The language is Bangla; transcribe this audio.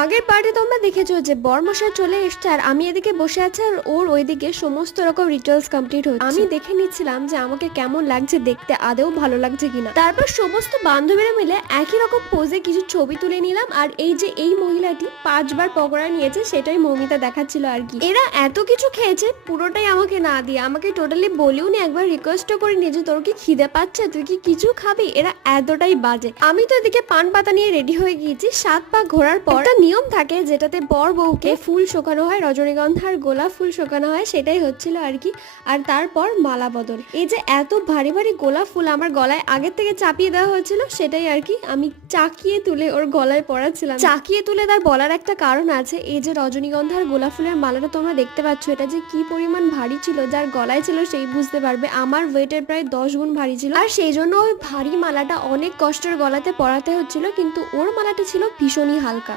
আগের পার্টে তোমরা দেখেছো যে বরমশাই চলে এসছে আর আমি এদিকে বসে আছি আর ওর ওইদিকে সমস্ত রকম রিচুয়ালস কমপ্লিট হচ্ছে। আমি দেখে নিচ্ছিলাম যে আমাকে কেমন লাগছে দেখতে, আদেও ভালো লাগছে কিনা। তারপর সমস্ত বান্ধবীরা মিলে একই রকম পোজে কিছু ছবি তুলে নিলাম। আর এই যে এই মহিলাটি 5বার পকোড়া নিয়েছে সেটাই মৌমিতা দেখাচ্ছিল আর কি। এরা এত কিছু খেয়েছে পুরোটাই আমাকে না দিয়ে, আমাকে টোটালি বলেও নি, একবার রিকোয়েস্টও করে নিয়ে যে তোর কি খিদে পাচ্ছে, তুই কি কিছু খাবি। এরা এতটাই বাজে। আমি তো এদিকে পান পাতা নিয়ে রেডি হয়ে গিয়েছি। 7 পা ঘোরার পর একটা নিয়ম থাকে যেটাতে বর বউকে ফুল শোকানো হয়, রজনীগন্ধার গোলাপ ফুল শোকানো হয়, সেটাই হচ্ছিল আর কি। আর তারপর মালা বদল। এই যে এত ভারী ভারী গোলাপ ফুল আমার গলায় আগের থেকে চাপিয়ে দেওয়া হয়েছিল সেটাই আর কি আমি চাকিয়ে তুলে ওর গলায় পরাচ্ছিলাম। চাকিয়ে তুলে তার বলার একটা কারণ আছে। এই যে রজনীগন্ধার গোলাপ ফুলের মালাটা তোমরা দেখতে পাচ্ছ, এটা যে কি পরিমাণ ভারী ছিল, যার গলায় ছিল সেই বুঝতে পারবে। আমার ওয়েটের প্রায় 10 গুণ ভারী ছিল, আর সেই জন্য ওই ভারী মালাটা অনেক কষ্টের গলাতে পরাতে হচ্ছিল, কিন্তু ওর মালাটা ছিল ভীষণই হালকা।